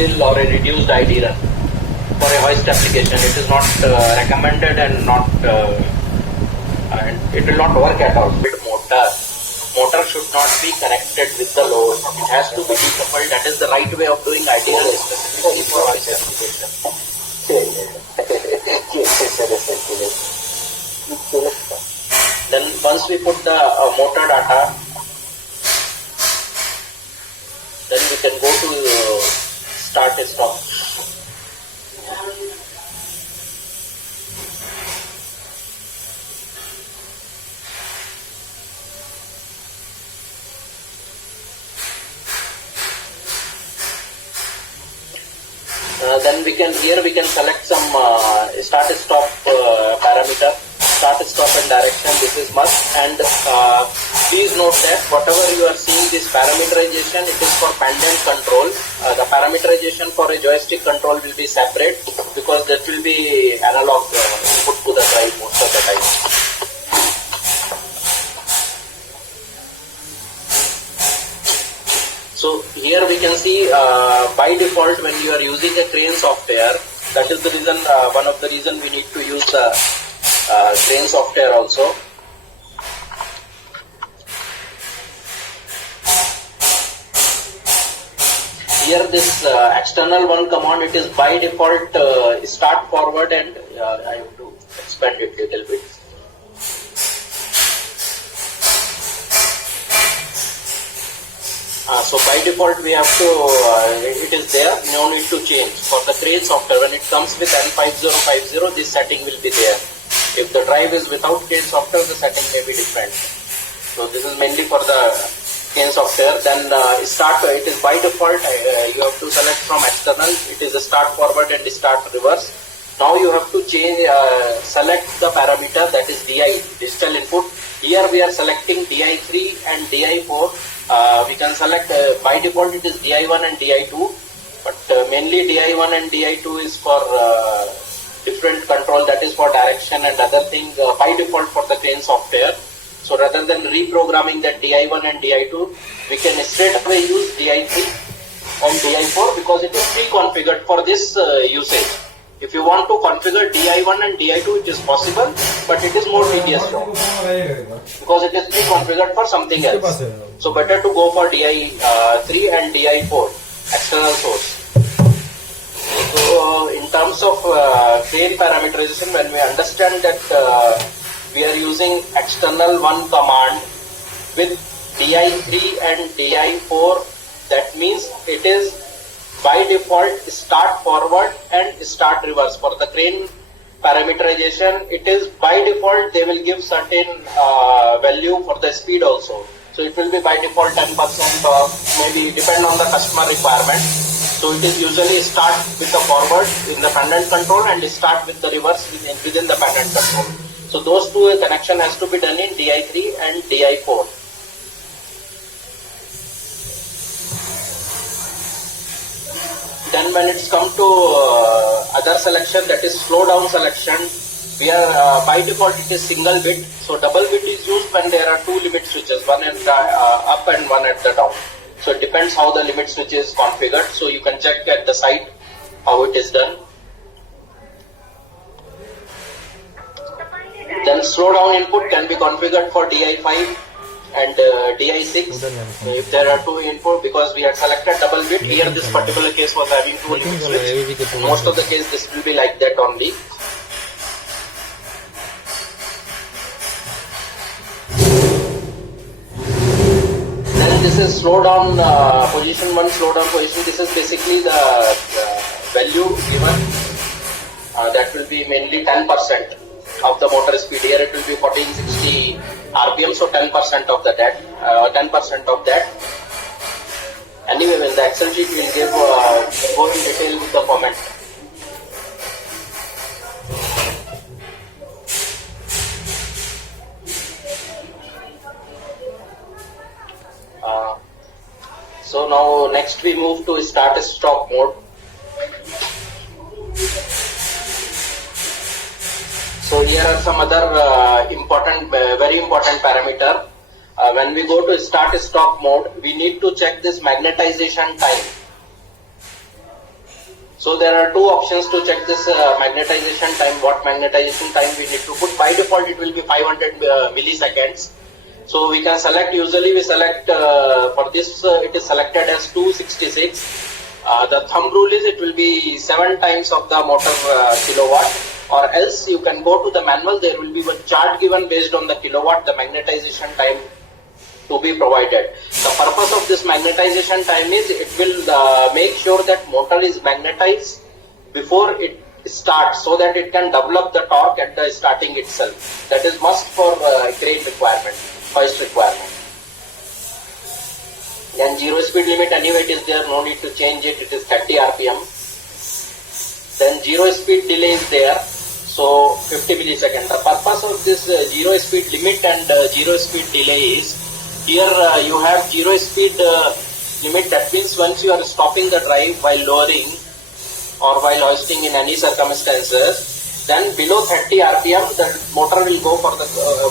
standstill or a reduced ID run for a hoist application. It is not recommended and not and it will not work at all. Motor should not be connected with the load. It has to be decoupled. That is the right way of doing ideal specifically for hoist application. Then once we put the motor data, then we can go to start a stop. Then we can select some start stop parameter, start stop and direction. This is must, and please note that whatever you are seeing this parameterization, it is for pendant control. The parameterization for a joystick control will be separate because that will be analog input to the drive most of the time. So here we can see by default when you are using a crane software, that is the reason, one of the reason we need to use the crane software also. Here this external one command, it is by default start forward, and I have to expand it a little bit. So by default we have to, it is there, no need to change. For the crane software, when it comes with N5050, this setting will be there. If the drive is without crane software, the setting may be different. So this is mainly for the crane software. Then start, it is by default, you have to select from external, it is a start forward and start reverse. Now you have to change, select the parameter, that is DI, digital input. Here we are selecting DI3 and DI4. We can select, by default it is DI1 and DI2, but mainly DI1 and DI2 is for different control, that is for direction and other thing, by default for the crane software. So rather than reprogramming that DI1 and DI2, we can straight away use DI3 and DI4 because it is pre-configured for this usage. If you want to configure DI1 and DI2, it is possible, but it is more tedious job because it is pre-configured for something else. So better to go for DI3 and DI4, external source. So in terms of crane parameterization, when we understand that we are using external one command with DI3 and DI4, that means it is by default start forward and start reverse. For the crane parameterization, it is by default they will give certain value for the speed also. So it will be by default 10% or maybe depend on the customer requirement. So it is usually start with the forward in the pendant control and start with the reverse within the pendant control. So those two connection has to be done in DI3 and DI4. Then when it's come to other selection, that is slow down selection, we are by default it is single bit. So double bit is used when there are two limit switches, one at the up and one at the down. So it depends how the limit switch is configured. So you can check at the site how it is done. Then slow down input can be configured for DI5 and DI6 if there are two input, because we had selected double bit. Here this particular case was having two limit switch. Most of the case this will be like that only. Then this is slow down position 1, slow down position. This is basically the value given. That will be mainly 10% of the motor speed. Here it will be 1460 RPM, so 10% of the that, 10% of that. Anyway, when the Excel sheet will give go in detail with the format. So now next we move to start stop mode. So here are some other important, very important parameter. When we go to start stop mode, we need to check this magnetization time. So there are two options to check this magnetization time. What magnetization time we need to put? By default, it will be 500 milliseconds. So we can select. Usually we select for this. It is selected as 266. The thumb rule is it will be 7 times of the motor kilowatt. Or else you can go to the manual. There will be one chart given based on the kilowatt. The magnetization time to be provided. The purpose of this magnetization time is it will make sure that motor is magnetized before it starts, so that it can develop the torque at the starting itself. That is must for crane requirement, hoist requirement. Then zero speed limit, anyway it is there, no need to change it. It is 30 rpm. Then zero speed delay is there, so 50 milliseconds. The purpose of this zero speed limit and zero speed delay is, here you have zero speed limit. That means once you are stopping the drive while lowering or while hoisting in any circumstances, then below 30 rpm the motor will go for the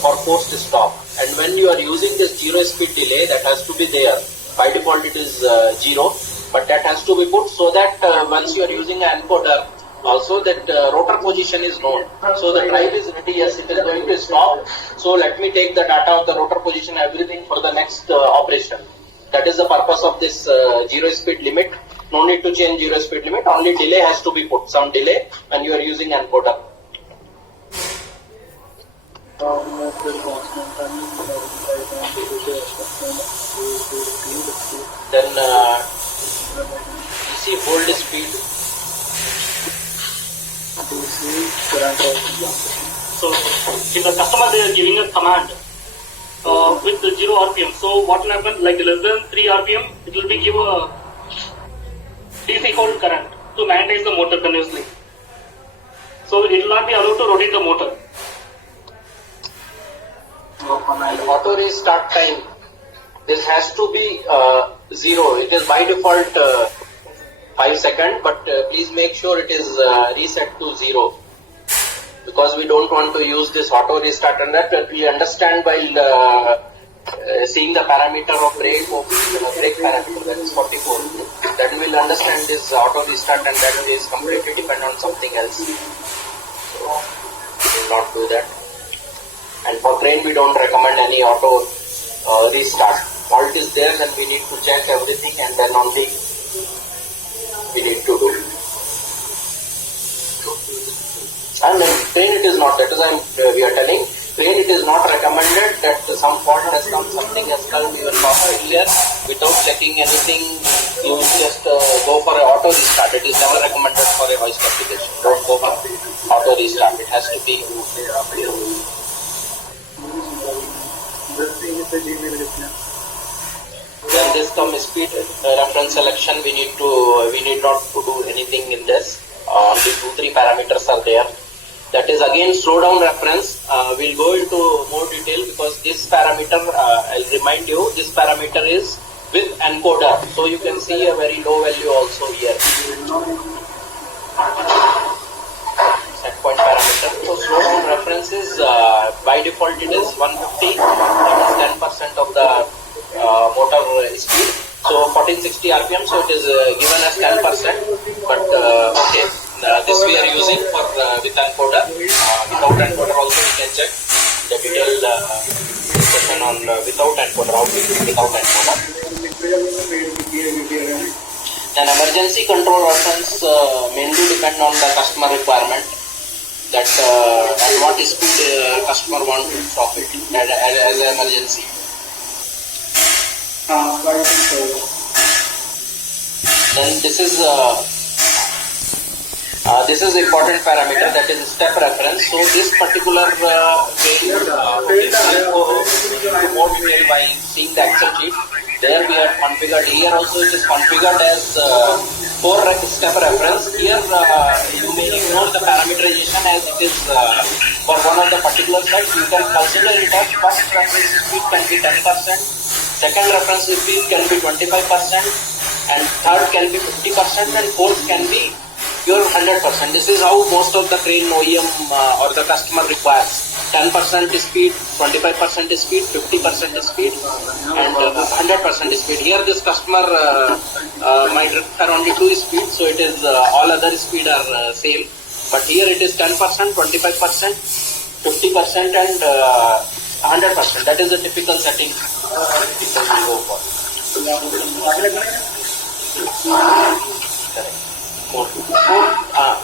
for forced stop. And when you are using this zero speed delay, that has to be there. By default it is 0, but that has to be put so that once you are using an encoder, also that rotor position is known. So the drive is ready, yes, it is going to stop. So let me take the data of the rotor position, everything for the next operation. That is the purpose of this zero speed limit. No need to change zero speed limit, only delay has to be put, some delay when you are using encoder. Then DC hold speed. So if the customer they are giving a command with the 0 rpm, so what will happen, like less than 3 rpm, it will be give a DC hold current to magnetize the motor continuously. So it will not be allowed to rotate the motor. And auto restart time, this has to be 0. It is by default 5 seconds, but please make sure it is reset to 0, because we don't want to use this auto restart. And that we understand while seeing the parameter of brake parameter, that is 44. Then we'll understand this auto restart, and that is completely dependent on something else. So we will not do that. And for crane we don't recommend any auto restart. Fault is there, then we need to check everything and then only we need to do. And then crane it is not, that is we are telling, crane it is not recommended that some fault has come, something has come, your software without checking anything, you just go for an auto restart. It is never recommended for a hoist application. Don't go for auto restart. It has to be. Then this comes speed reference selection. We need not to do anything in this. Only 2-3 parameters are there. That is again slow down reference. We'll go into more detail, because this parameter, I'll remind you, this parameter is with encoder. So you can see a very low value also here. Set point parameter. So slow down reference is by default it is 150. That is 10% of the motor speed. So 1460 rpm. So it is given as 10%. But okay. This we are using for with encoder. Without encoder also we can check the detailed discussion on without encoder, how to do without encoder. Then emergency control reference mainly depend on the customer requirement, that at what speed customer want to stop it as an emergency. Then this is important parameter, that is step reference. So this particular will go more detail while seeing the Excel sheet. There we have configured, here also it is configured as 4-step reference. Here you may ignore the parameterization as it is for one of the particular sites. You can consider it as first reference speed can be 10%, second reference speed can be 25%, and third can be 50%, and fourth can be pure 100%. This is how most of the crane OEM or the customer requires. 10% speed, 25% speed, 50% speed, and 100% speed. Here this customer might require only 2 speeds, so it is all other speed are same. But here it is 10%, 25%, 50% and 100%. That is the typical setting people will go for.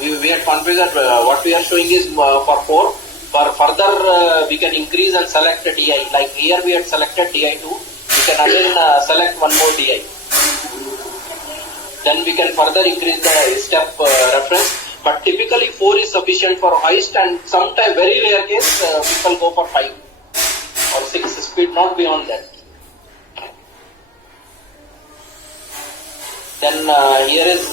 We had configured what we are showing is for 4. For further we can increase and select a DI. Like here we had selected DI2. We can again select one more DI. Then we can further increase the step reference. But typically 4 is sufficient for hoist, and sometimes very rare case people go for 5 or 6 speed, not beyond that. Then here is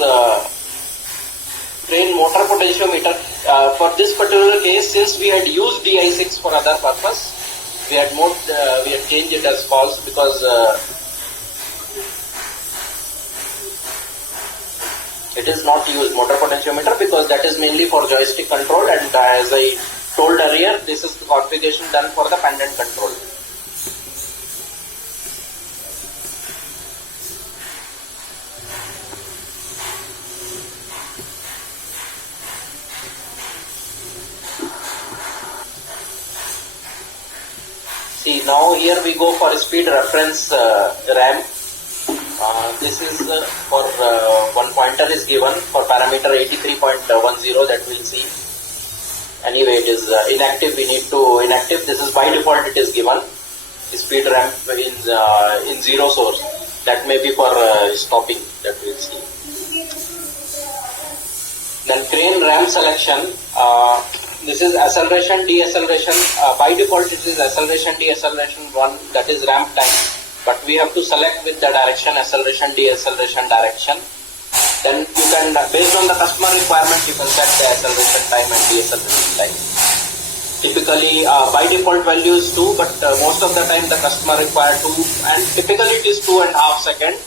crane motor potentiometer. For this particular case, since we had used DI6 for other purpose, we had changed it as false because it is not used motor potentiometer because that is mainly for joystick control, and as I told earlier, this is the configuration done for the pendant control. See, now here we go for speed reference RAM. This is for one pointer is given for parameter 83.10 that we'll see. Anyway, it is inactive. We need to inactive. This is by default. It is given. Speed ramp in zero source. That may be for stopping. That we'll see. Then crane ramp selection. This is acceleration, deceleration. By default, it is acceleration, deceleration 1. That is ramp time. But we have to select with the direction, acceleration, deceleration direction. Then you can, based on the customer requirement, you can set the acceleration time and deceleration time. Typically, by default value is 2, but most of the time the customer requires 2, and typically it is 2.5 seconds.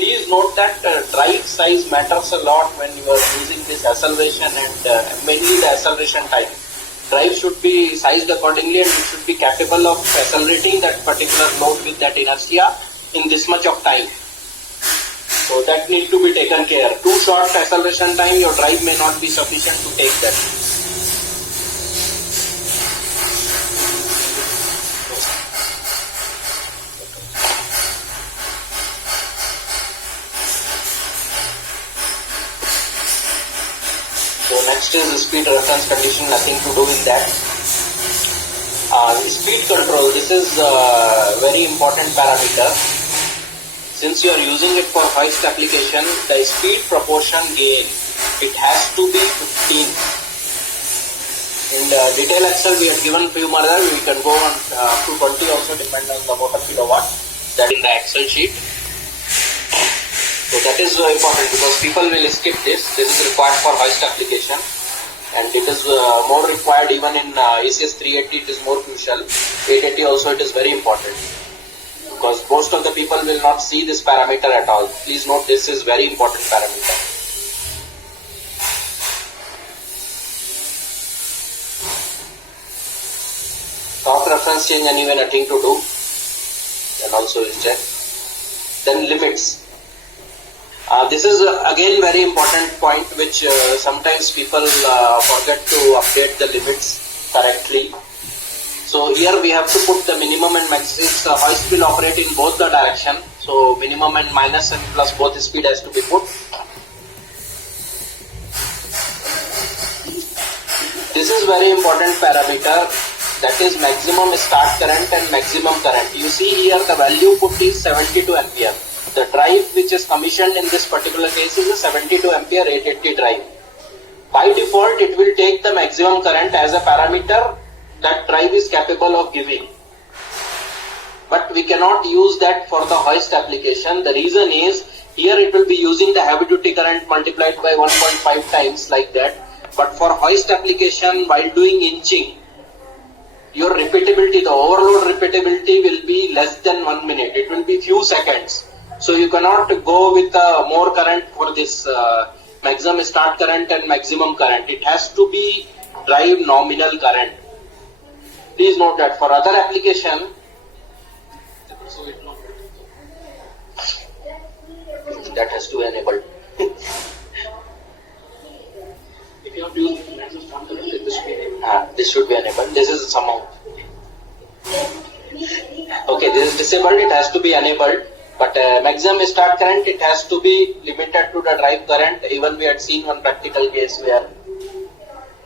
Please note that drive size matters a lot when you are using this acceleration and mainly the acceleration time. Drive should be sized accordingly and it should be capable of accelerating that particular load with that inertia in this much of time. So that needs to be taken care. Too short acceleration time, your drive may not be sufficient to take that. So next is the speed reference condition, nothing to do with that. Speed control, this is a very important parameter. Since you are using it for hoist application, the speed proportion gain, it has to be 15. In the detail Excel we have given few more, we can go on up to 20 also depend on the motor kilowatt, that in the Excel sheet. So that is important because people will skip this. This is required for hoist application, and it is more required even in ACS 380. It is more crucial. 880 also it is very important because most of the people will not see this parameter at all. Please note this is very important parameter. Torque reference change anyway nothing to do, and also is check. Then limits. This is again very important point which sometimes people forget to update the limits correctly. So here we have to put the minimum and maximum. Hoist will operate in both the direction. So minimum and minus and plus both speed has to be put. This is very important parameter, that is maximum start current and maximum current. You see here the value put is 72 ampere. The drive which is commissioned in this particular case is a 72 ampere 880 drive. By default, it will take the maximum current as a parameter that drive is capable of giving. But we cannot use that for the hoist application. The reason is, here it will be using the heavy duty current multiplied by 1.5 times like that. But for hoist application, while doing inching, your repeatability, the overload repeatability will be less than 1 minute. It will be few seconds. So you cannot go with more current for this maximum start current and maximum current. It has to be drive nominal current. Please note that for other application, that has to be enabled. If you have to use maximum start current, This should be enabled. This is somehow. Okay, this is disabled, it has to be enabled. But maximum start current, it has to be limited to the drive current. Even we had seen one practical case where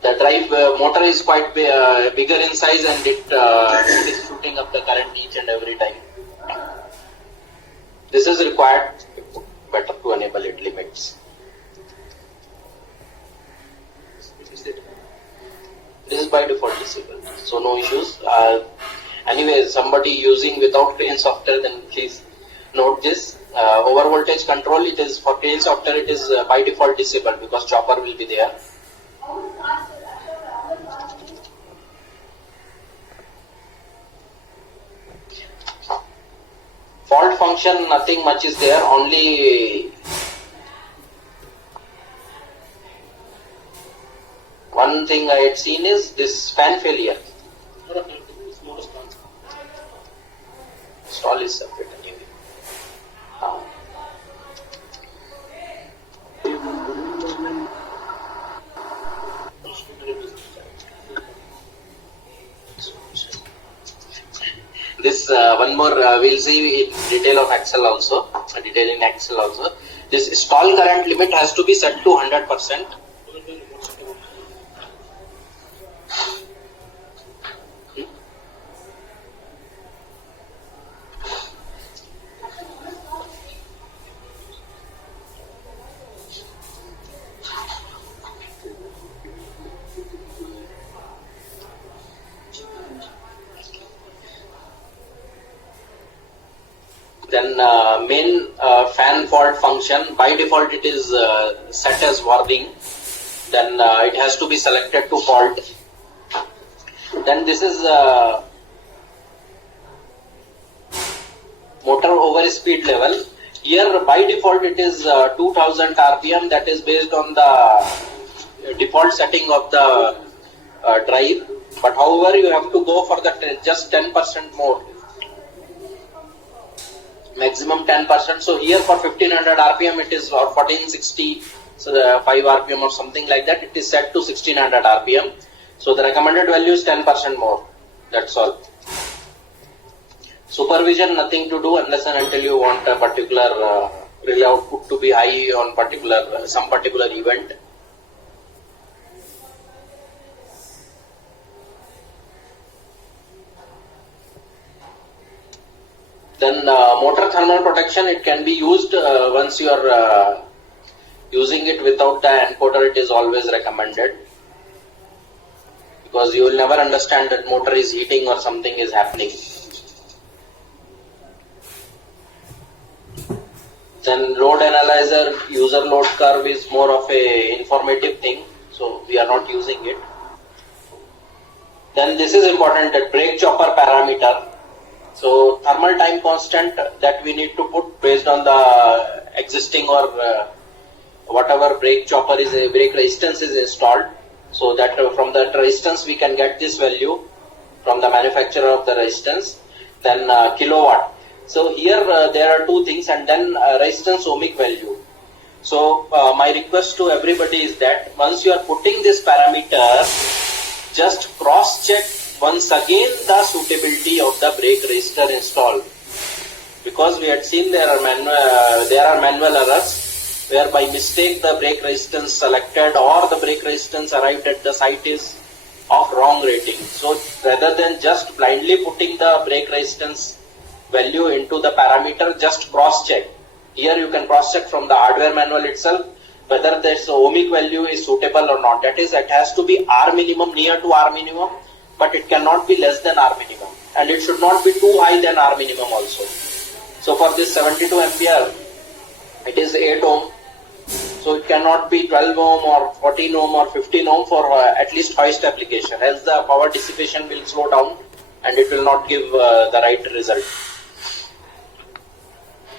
the drive motor is quite bigger in size and it is shooting up the current each and every time. This is required, better to enable it limits. This is by default disabled, so no issues. Anyway, somebody using without crane software, then please note this. Over voltage control, it is for crane software, it is by default disabled because chopper will be there. Fault function, nothing much is there, only one thing I had seen is this fan failure. Stall is separate anyway. This one more we'll see in detail of Excel also, detail in Excel also. This stall current limit has to be set to 100%. Then main fan fault function, by default it is set as warning. Then it has to be selected to fault. Then this is motor over speed level. Here by default it is 2000 RPM, that is based on the default setting of the drive. But however, you have to go for the just 10% more. Maximum 10%. So here for 1500 RPM it is, or 1460, so the 5 RPM or something like that, it is set to 1600 RPM. So the recommended value is 10% more. That's all. Supervision, nothing to do unless and until you want a particular relay output to be high on particular some particular event. Then motor thermal protection, it can be used once you are using it without the encoder, it is always recommended. Because you will never understand that motor is heating or something is happening. Then load analyzer, user load curve is more of a informative thing, so we are not using it. Then this is important, that brake chopper parameter. So thermal time constant that we need to put based on the existing or whatever brake chopper is, brake resistance is installed. So that from that resistance we can get this value from the manufacturer of the resistance. Then kilowatt. So here there are two things, and then resistance ohmic value. So my request to everybody is that once you are putting this parameter, just cross check once again the suitability of the brake resistor installed, because we had seen there are manual errors where by mistake the brake resistance selected or the brake resistance arrived at the site is of wrong rating. So rather than just blindly putting the brake resistance value into the parameter, just cross check. Here you can cross check from the hardware manual itself whether this ohmic value is suitable or not. That is, it has to be R minimum, near to R minimum, but it cannot be less than R minimum, and it should not be too high than R minimum also. So for this 72 ampere, it is 8 ohm, so it cannot be 12 ohm or 14 ohm or 15 ohm for at least hoist application, else the power dissipation will slow down and it will not give the right result.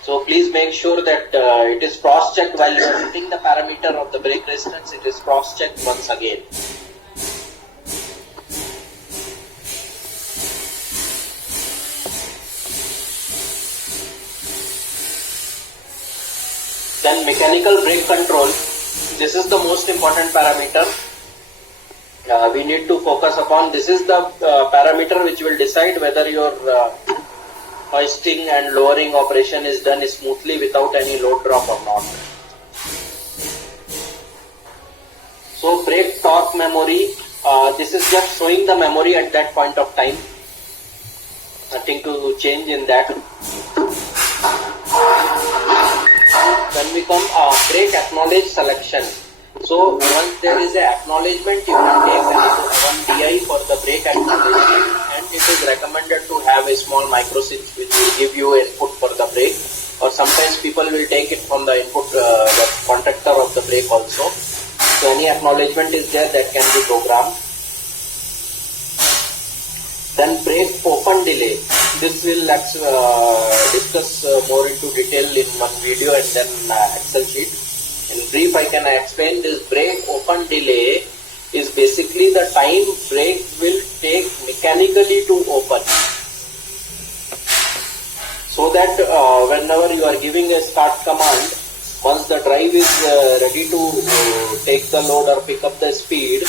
So please make sure that it is cross-checked while you are putting the parameter of the brake resistance, it is cross-checked once again. Then mechanical brake control. This is the most important parameter. We need to focus upon. This is the parameter which will decide whether your hoisting and lowering operation is done smoothly without any load drop or not. So brake torque memory, this is just showing the memory at that point of time. Nothing to change in that. Then we come brake acknowledge selection. So once there is a acknowledgement, you can take one DI for the brake acknowledgement, and it is recommended to have a small micro switch which will give you input for the brake, or sometimes people will take it from the input, the contactor of the brake also. So any acknowledgement is there that can be programmed. Then brake open delay. This will discuss more into detail in one video and then Excel sheet. In brief, I can explain this. Brake open delay is basically the time brake will take mechanically to open. So that whenever you are giving a start command, once the drive is ready to take the load or pick up the speed,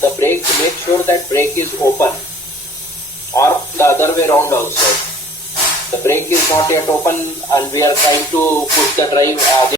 the brake, make sure that brake is open, or the other way around also. The brake is not yet open and we are trying to push the drive.